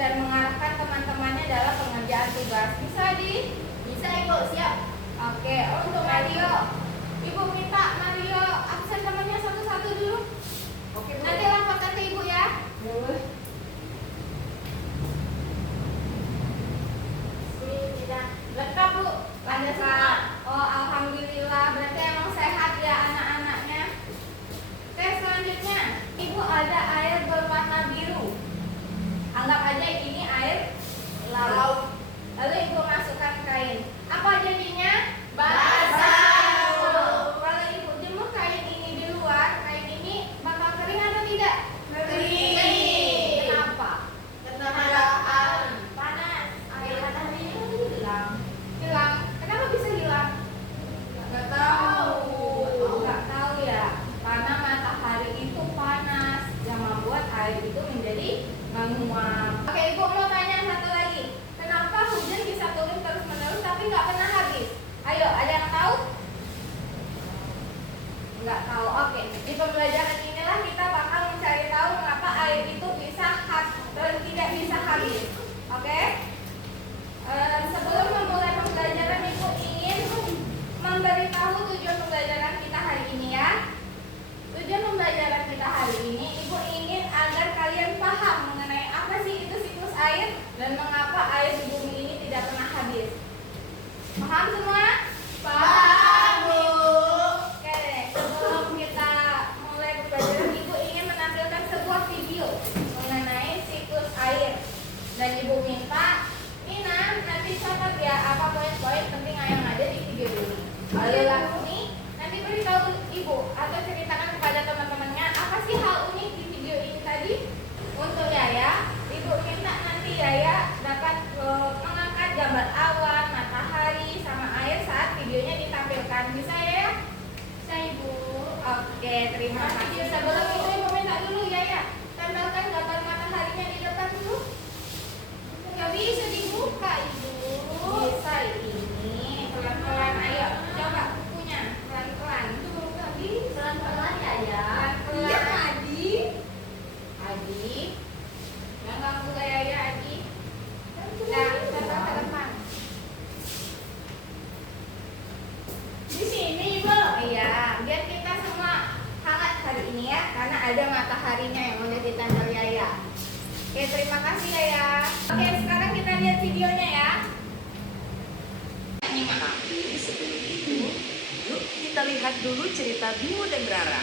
dan mengarahkan teman-temannya dalam pengerjaan tugas. Bisa, Di? Bisa, Ibu. Siap. Oke, untuk Mario, Ibu minta Mario absen temannya satu-satu dulu. Oke, Bu. Nanti laporkan ke Ibu ya. Boleh. Lengkap, Bu. Lengkap. Oh, alhamdulillah. Berarti emang sehat ya anak-anaknya. Tes selanjutnya, Ibu ada air berwarna biru. Anggap aja ini air laut. Lalu Ibu masukkan kain. Apa jadinya? Basah. Kalau Ibu jemur kain ini di luar, kain ini bakal kering atau tidak? Kering. Kenapa? Karena matahari. Panas. Air matahari hilang. Hilang. Kenapa bisa hilang? Nggak tahu. Nggak tahu ya. Karena matahari itu panas yang membuat air itu menjadi menguap. Oke, Ibu mau tanya satu lagi. Kenapa hujan bisa turun terus-menerus tapi nggak pernah habis? Ayo, ada yang tahu? Nggak tahu. Oke, di pembelajaran inilah kita bakal mencari tahu mengapa air itu bisa dan tidak bisa habis. Oke? Sebelum memulai pembelajaran, Ibu ingin memberitahu tujuan pembelajaran kita hari ini ya. Tujuan pembelajaran kita hari ini, Ibu ingin agar kalian paham mengenai apa sih itu siklus air dan mengapa air di bumi ini tidak pernah habis. Paham semua? Paham, Bu. Oke deh, sebelum kita mulai pembelajaran, Ibu ingin menampilkan sebuah video mengenai siklus air. Dan Ibu minta Nina nanti catat ya apa poin-poin penting yang ada di video ini. Lalu Laksmi nanti beritahu Ibu atau ceritakan kepada teman-temannya apa sih hal unik di video ini tadi. Untuk Yaya, Ibu minta nanti Yaya dapat mengangkat gambar awan, matahari, sama air saat videonya ditampilkan. Bisa ya? Bisa, Ibu. Oke, terima kasih. Sebelum itu Ibu minta dulu Yaya tempelkan gambar mataharinya di depan dulu. Nggak bisa dibuka, Ibu. Bisa ini. Pelan-pelan, ayo. Coba bukunya. Pelan-pelan. Pelan-pelan ya, ya. Pelan-pelan. Iya, Adi. Adi. Nggak ganggu gaya ya, Adi. Nah, coba ke depan. Di sini, Ibu. Iya, biar kita semua hangat hari ini ya. Karena ada mataharinya yang udah ditempel Yaya. Oke, terima kasih Yaya. Oke, sekarang kita lihat videonya ya. Tapi sebelum itu, yuk kita lihat dulu cerita Bimo dan Rara.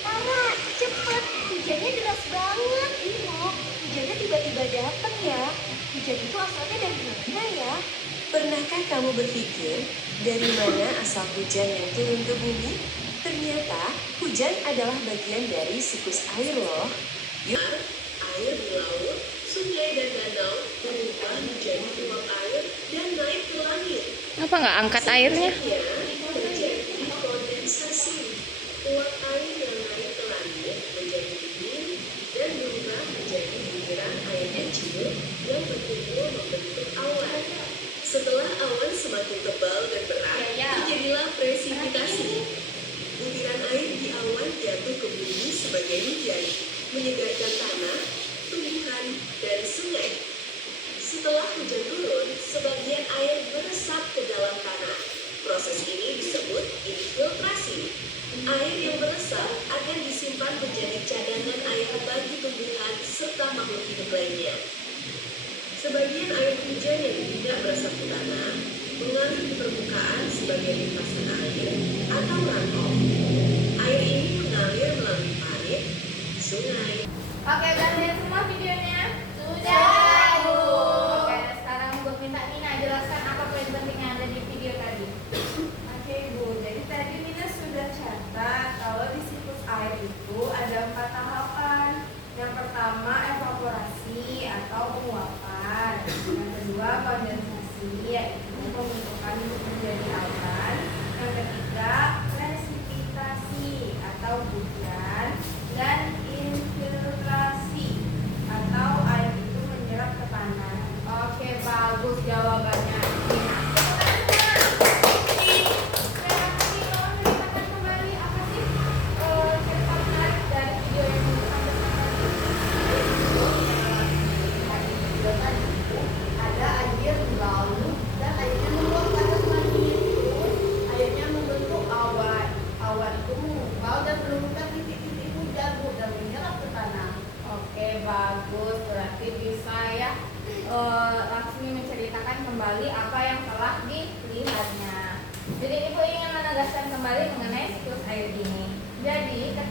Rara, cepet. Hujannya deras banget, Bimo. Hujannya tiba-tiba datang ya. Hujan itu asalnya dari mana ya? Pernahkah kamu berpikir dari mana asal hujan yang turun ke bumi? Ternyata hujan adalah bagian dari siklus air loh. Yuk, air di laut, sungai dan danau berubah menjadi uap air dan naik ke langit. Kenapa nggak angkat airnya? Selanjutnya terjadi kondensasi. Uap air yang naik ke langit menjadi dingin dan berubah menjadi butiran air kecil yang berkumpul membentuk awan. Setelah awan semakin tebal dan berat, terjadilah presipitasi. Butiran air di awan jatuh ke bumi sebagai hujan, menyegarkan tanah, tumbuhan, dan sungai. Setelah hujan turun, sebagian air meresap ke dalam tanah. Proses ini disebut infiltrasi. Air yang meresap akan disimpan menjadi cadangan air bagi tumbuhan serta makhluk hidup lainnya. Sebagian air hujan yang tidak meresap ke tanah mengalir di permukaan sebagai limpasan air atau runoff. Air ini mengalir melalui parit, sungai. Oke, udah lihat semua videonya? Sudah, Bu. Oke, sekarang Ibu minta Nina jelaskan apa poin penting yang ada di video tadi. Oke, Ibu, jadi tadi Nina sudah catat kalau di siklus air itu ada 4 tahapan. Yang pertama evaporasi atau penguapan. Yang kedua kondensasi, yaitu pembentukan menjadi awan. Yang ketiga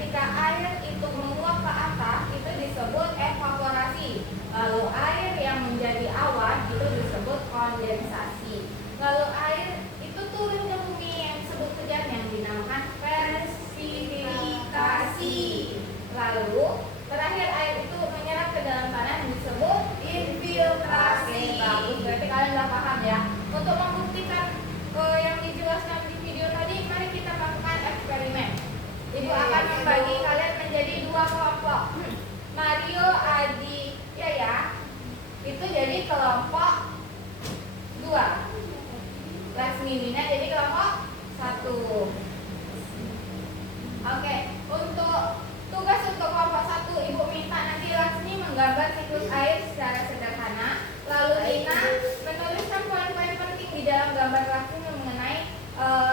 ketika air itu menguap ke atas itu disebut evaporasi. Lalu air yang menjadi awan itu disebut kondensasi. Lalu air itu turun ke bumi yang disebut hujan yang dinamakan presipitation. Lalu terakhir air itu menyerap ke dalam tanah yang disebut infiltrasi. Bagus, berarti kalian udah paham ya. Untuk membuktikan yang dijelaskan di video tadi, mari kita lakukan eksperimen. Ibu akan membagi kalian menjadi dua kelompok. Mario, Adi, Yaya itu jadi kelompok 2. Lasminina jadi kelompok 1. Oke, untuk tugas untuk kelompok 1, Ibu minta nanti Lasmi menggambar siklus air secara sederhana. Lalu Lina menuliskan poin-poin penting di dalam gambar Lasmi mengenai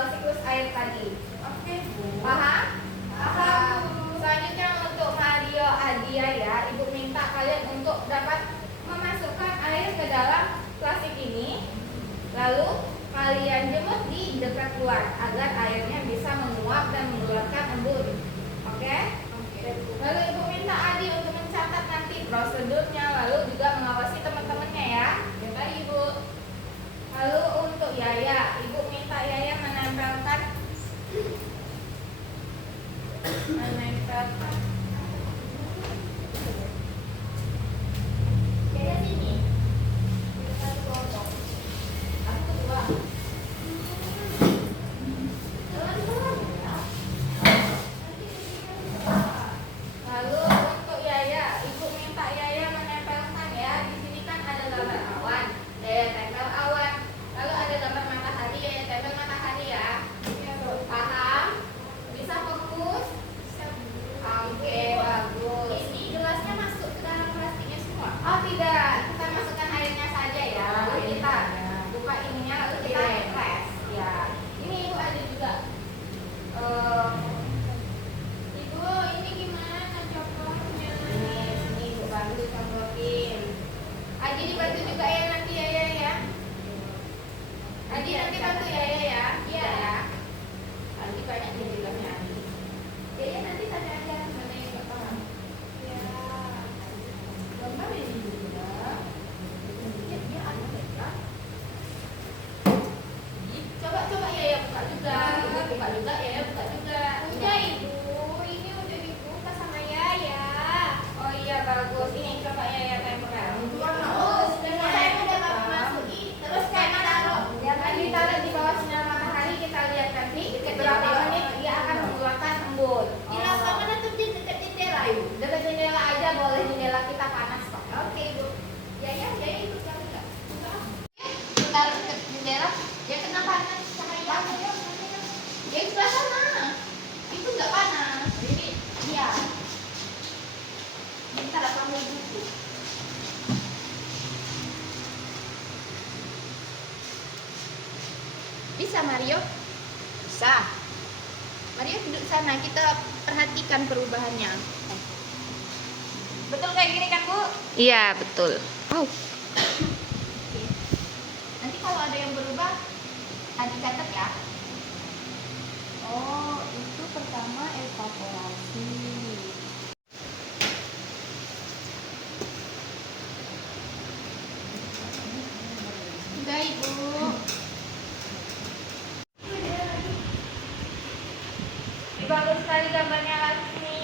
siklus air tadi. Oke, Bu. Paham? Paham. Selanjutnya untuk Mario, Adia ya, Ibu minta kalian untuk dapat memasukkan air ke dalam plastik ini. Lalu kalian jemur di dekat luar agar airnya bisa menguap dan mengeluarkan embun. Oke? Lalu Ibu minta Adi untuk mencatat nanti prosedurnya, lalu juga mengawasi teman-temannya ya. Ya tadi Ibu. Lalu untuk Yaya, Ibu minta Yaya menempelkan kayak sini. Aku dua. Lalu untuk Yaya, Ibu minta Yaya menempelkan ya. Di sini kan ada gambar awan, Yaya tempel awan. Lalu ada gambar matahari, Yaya tempel matahari ya. Paham? Bisa fokus? Oke, bagus. Ini gelasnya masuk ke dalam plastiknya semua? Oh tidak, kita masukkan airnya saja ya. Lalu kita buka ininya, lalu kita press. Ya, ini Ibu ada juga. Ibu, ini gimana coklatnya? Ini Ibu bantu coklokin. Adi dibantu juga ya nanti ya. Adi nanti bantu ya. Iya ya. Adi banyak nih gelasnya Adi. Ya nanti tanya aja mana yang nggak paham. Ya. Gambar ini juga. Dia ada mereka. Coba ya buka juga. Ibu buka juga ya buka juga. Udah Ibu, ini udah dibuka sama Yaya. Oh iya bagus. Ini coba ya tempel. Oh, saya udah masukin. Terus kayak taruh. Jangan ditaruh di bawah sinar matahari, kita lihat nanti beberapa menit dia akan mengeluarkan embun. Di lapangan atau di dekat jendela Ibu? Dekat jendela aja boleh, jendela kita panas kok. Oke Ibu. Yaya ikut kami nggak? Taruh dekat jendela, ya kena panas cahaya. Ya di sebelah sana, itu nggak panas. Jadi iya. Bentar aku ambil buku. Bisa Mario? Bisa. Mario duduk sana, kita perhatikan perubahannya. Betul kayak gini kan Bu? Iya betul. Oh. Nanti kalau ada yang berubah, Adi catat ya. Oh, itu pertama evaporasi. Udah Ibu. Bagus sekali gambarnya Lasmi.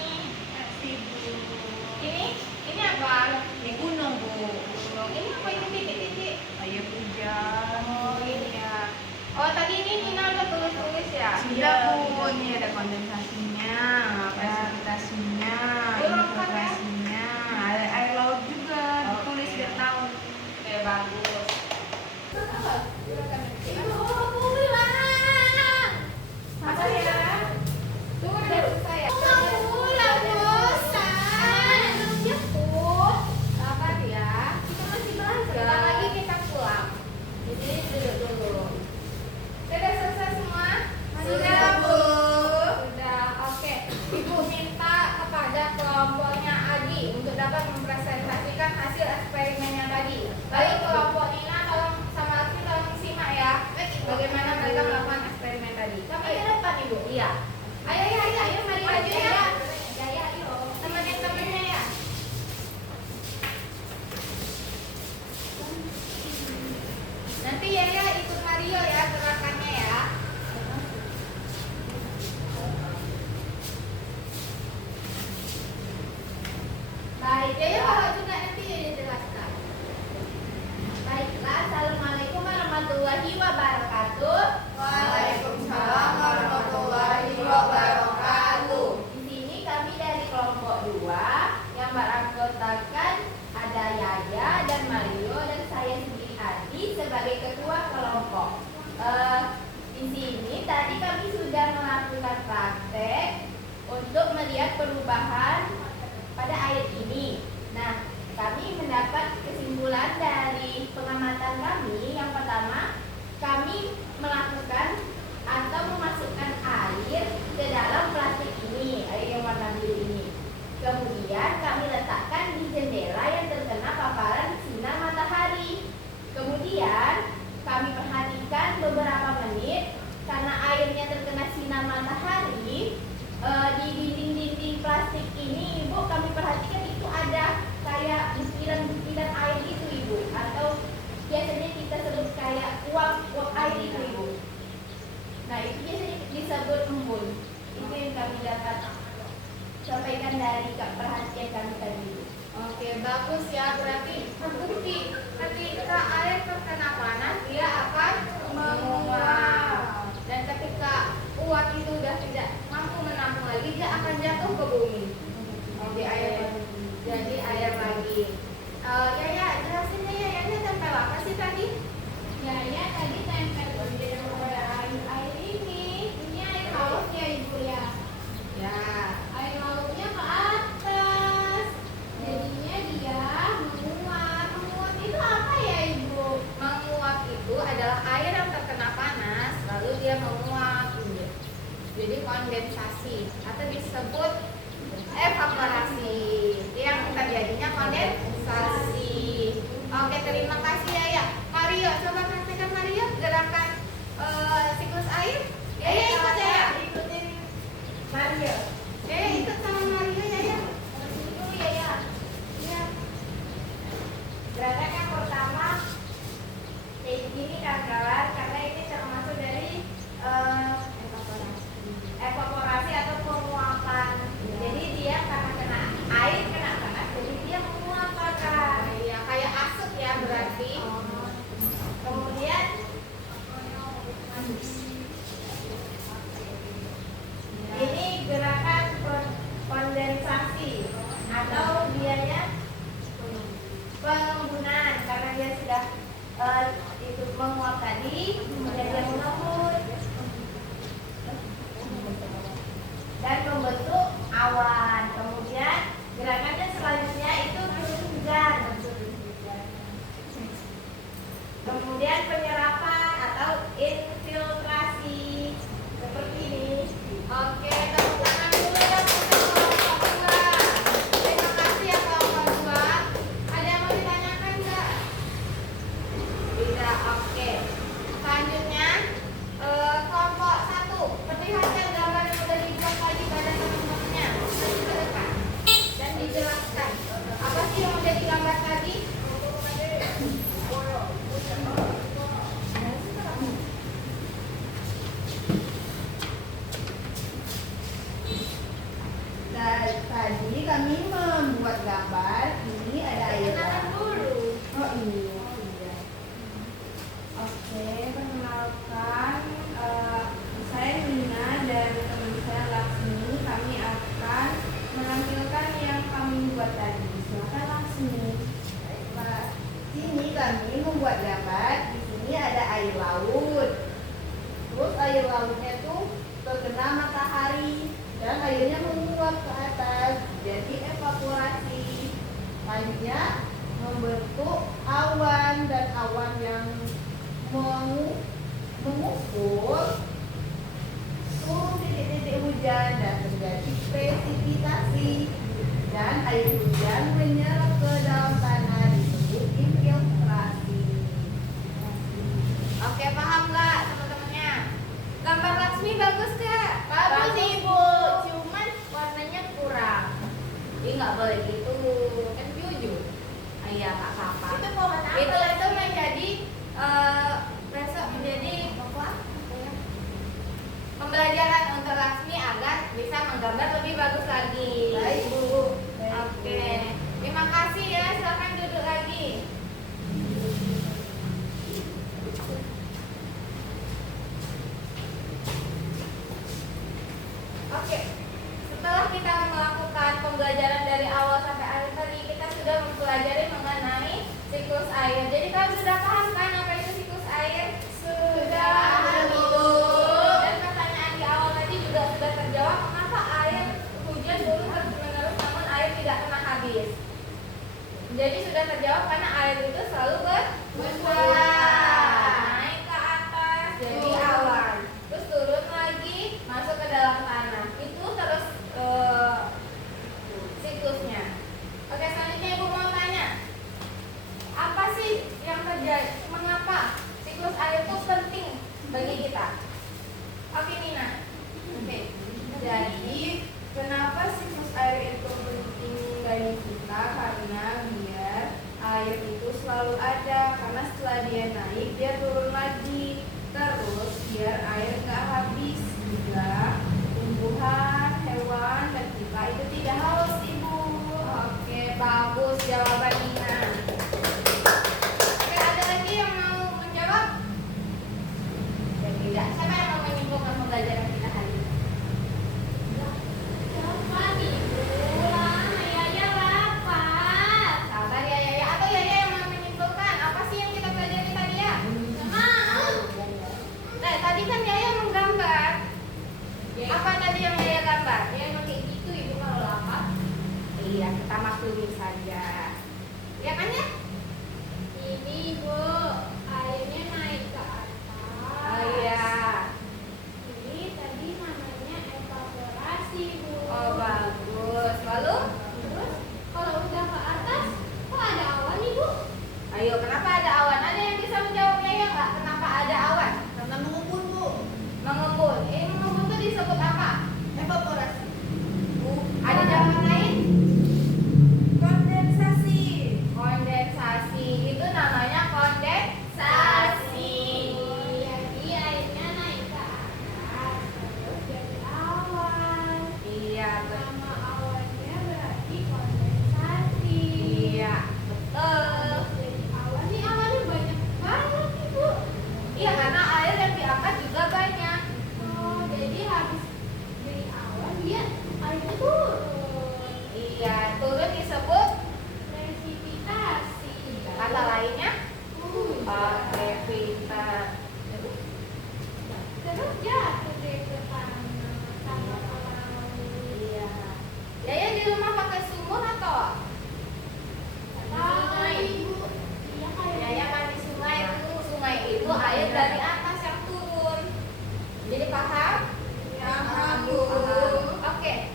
Ini apa? Ini gunung, Bu. Gunung. Ini apa ini titik-titik? Air hujan. Oh ini ya. Oh tadi ini Nina udah tulis-tulis ya? Sudah, Bu. Ini ada kondensasinya, presipitasinya, infiltrasinya, ada air laut juga. Ditulis biar tahu. Oke bagus. Ibu, pulang. Apa ya? Tunggu dulu saya. Mau pulang, bosan. Belum jemput. Sabar ya. Kita masih belajar. Sebentar lagi kita pulang. Jadi duduk dulu. Sudah selesai semua? Sudah, Bu. Sudah. Jaya bawa juga nanti ya jelaskan. Baiklah, assalamualaikum warahmatullahi wabarakatuh. Waalaikumsalam warahmatullahi wabarakatuh. Di sini kami dari kelompok 2 yang beranggotakan ada Yaya dan Mario dan saya sendiri Adi sebagai ketua kelompok. Di sini tadi kami sudah melakukan praktek untuk melihat perubahan pada air ini. Nah, kami mendapat kesimpulan dari pengamatan kami. Yang pertama, kami melakukan atau memasukkan air ke dalam plastik ini, air yang warna biru ini. Kemudian kami letakkan di jendela yang terkena paparan sinar matahari. Kemudian kami perhatikan beberapa menit karena airnya terkena sinar matahari. Di dinding-dinding plastik ini, Ibu, kami perhatikan itu ada kayak butiran-butiran air itu, Ibu, atau biasanya kita sebut kayak uap air itu, Ibu. Nah, itu biasanya disebut embun. Itu yang kami dapat sampaikan dari perhatian kami tadi. Oke, bagus ya. Berarti terbukti ketika air terkena panas dia akan menguap. Dan ketika uap itu sudah tidak mampu menampung lagi, dia akan jatuh ke bumi. Oke, jadi air lagi. Ya, jelasin deh ya, ini tempel apa sih tadi? Ya, tadi tempel air ini. Ini air laut ya, Ibu ya. Ya. Air lautnya ke atas. Jadinya dia menguap. Menguap itu apa ya, Ibu? Menguap itu adalah air yang terkena panas, lalu dia menguap. Jadi kondensasi atau disebut evaporasi. Yang terjadinya kondensasi. Oke, terima kasih ya. Mario, coba praktekkan Mario gerakan siklus air. Ya, ikut ya. Ikutin Mario. Ikut sama Mario ya. Dulu ya. Ya. Gerakan yang pertama kayak gini kan kawan, karena ini termasuk dari evaporasi atau penguapan. Jadi dia karena kena air kena panas, jadi dia menguap kan. Ya, kayak asap ya berarti. Kemudian ini gerakan kondensasi atau dianya pengembunan karena dia sudah itu menguap tadi, kemudian dia mengembun dan membentuk awan. Kemudian gerakannya selanjutnya itu turun hujan. Kemudian penyerapan atau infiltrasi seperti ini. Oke, tepuk tangan dulu ya untuk kelompok 2. Terima kasih ya kelompok 2. Ada yang mau ditanyakan nggak? Tidak, oke. Selanjutnya kelompok 1. Perlihatkan gambar yang sudah dibuat tadi pada teman-temannya. Maju ke depan dan dijelaskan apa sih yang udah digambar tadi. Tadi kami membuat gambar. Ini ada air Kenalan dulu. Oh iya. Oke, perkenalkan saya Nina dan teman saya Laksmi. Kami akan menampilkan yang kami buat tadi. Silakan Laksmi. Nah, sini kami membuat gambar. Di sini ada air laut. Terus air lautnya tuh terkena matahari dan airnya menguap ke atas, jadi evaporasi. Selanjutnya membentuk awan dan awan yang mengumpul turun titik-titik hujan dan terjadi presipitasi dan air hujan menyerap ke dalam tanah disebut infiltrasi. Oke, paham nggak teman-temannya? Gambar Laksmi bagus nggak? Bagus, Ibu. Cuman warnanya kurang. Jadi nggak boleh gitu, kan jujur. Iya, nggak apa-apa. Itu buat apa? Itu menjadi besok menjadi apa? Pembelajaran untuk Laksmi agar bisa menggambar lebih bagus lagi. Baik, Bu. Oke, terima Oke, setelah kita melakukan pembelajaran dari awal sampai akhir tadi, kita sudah mempelajari mengenai siklus air. Jadi kalian sudah paham kan apa itu siklus air? Sudah. Dan pertanyaan di awal tadi juga sudah terjawab, kenapa air hujan turun terus-menerus namun air tidak pernah habis. Jadi sudah terjawab karena air itu selalu berputar, naik ke atas jadi awan, terus turun lagi masuk ke dalam tanah. Itu terus siklusnya. Oke, selanjutnya Ibu mau tanya, apa sih yang terjadi? Mengapa siklus air itu penting bagi kita? Oke, Nina. Oke, jadi kenapa siklus air itu penting bagi kita? Karena biar air itu selalu ada, karena setelah dia naik dia turun lagi, terus biar air nggak habis, juga tumbuhan, hewan, dan kita itu tidak haus, Ibu. Oke, bagus jawaban Nina. Oke, ada lagi yang mau menjawab? Dan tidak. Siapa yang mau menyimpulkan pembelajaran kita hari ini? Sabar ya Yaya. Atau Yaya yang mau menyimpulkan apa sih yang kita pelajari tadi ya? Nah, tadi kan Yaya menggambar. Apa tadi yang Yaya gambar? Ya emang kayak gitu Ibu kalau lapar. Iya, kita maklumi saja. Ya kan ya? Ini Bu, airnya naik ke atas. Oh iya. Ini tadi namanya evaporasi Bu. Oh bagus. Lalu? Terus kalau udah ke atas, kok ada awan nih Bu? Ayo, kenapa ada awan? Ada yang bisa menjawabnya ya nggak? Kenapa ada awan? Karena mengembun Bu. Mengembun. Mengembun itu disebut apa? Evaporasi. Ada jawaban lain? Kondensasi. Kondensasi. Itu namanya kondensasi. Jadi airnya naik ke atas, terus jadi awan. Iya, betul. Nama awannya berarti kondensasi. Iya, betul. Jadi awan nih awannya banyak banget nih Bu. Iya, karena air yang diangkat juga banyak. Oh, jadi habis dari awan dia airnya turun. Iya, turun disebut Presipitasi. kata lainnya Hujan. gravita. Terus jatuh deh ke tanah sama laut. Iya. Yaya di rumah pakai sumur atau? Tahu Ibu. Iya Yaya kayak mandi sungai itu. Sungai itu air dari atas yang turun. Jadi paham? Paham, Bu. Oke.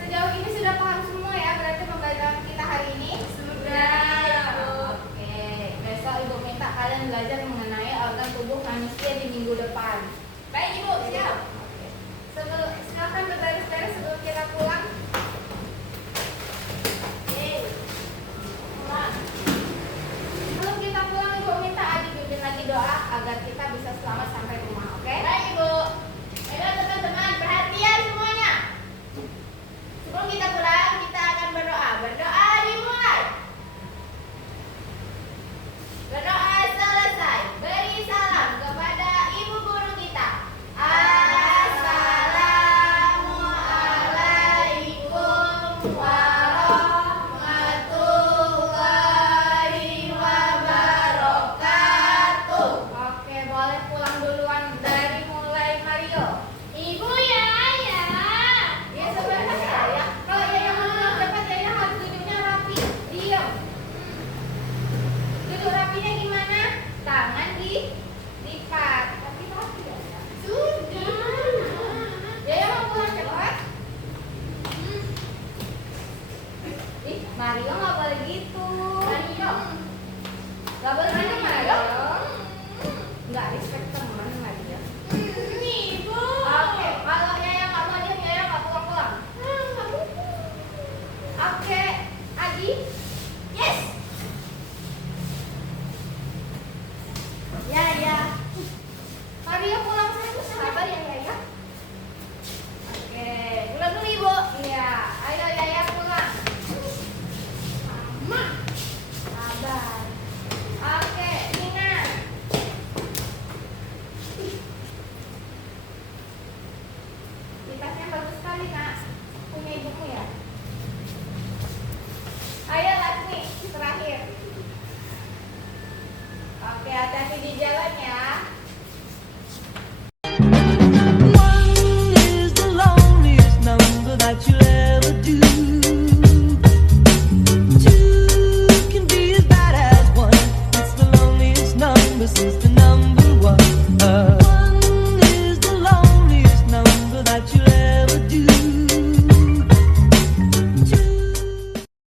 Sejauh ini sudah paham semua ya berarti pembelajaran kita hari ini? Sudah. Oke. Besok Ibu minta kalian belajar mengenai organ tubuh manusia di minggu depan. Baik, Ibu, siap. Oke. Silakan berbaris-baris sebelum kita pulang. Pulang. Sebelum kita pulang, Ibu minta Adi bimbing lagi doa agar kita bisa selamat sampai rumah. Oke? Baik Ibu. Ayo teman-teman perhatian semuanya. Sebelum kita pulang kita akan berdoa. Berdoa dimulai. Berdoa selesai. Beri salam kepada Ibu Guru kita. Assalamualaikum warahmatullahi wabarakatuh. Oke, boleh pulang duluan dari mulai Mario. Ibu ya, ayah. Ya sebenarnya ya. Kalau Yaya mau pulang cepat, Yaya harus duduknya rapi. Diam. Duduk rapinya gimana? Tangan dilipat. Tapi rapi ya. Sudah. Yaya mau pulang cepat? Ih, Mario nggak boleh gitu. Mario. Nggak boleh gitu Mario. Nggak respect teman Mario. Ibu. Oke, kalau Yaya nggak mau diam, Yaya nggak pulang-pulang. Oke, Adi. Yes. Ya, ya. Mario pulang saja, sabar ya Yaya. Oke, pulang dulu Ibu. Iya, ayo Yaya pulang. kali nak, punya ibumu ya. Ayo Lasmi, terakhir. Oke, hati-hati di jalan ya.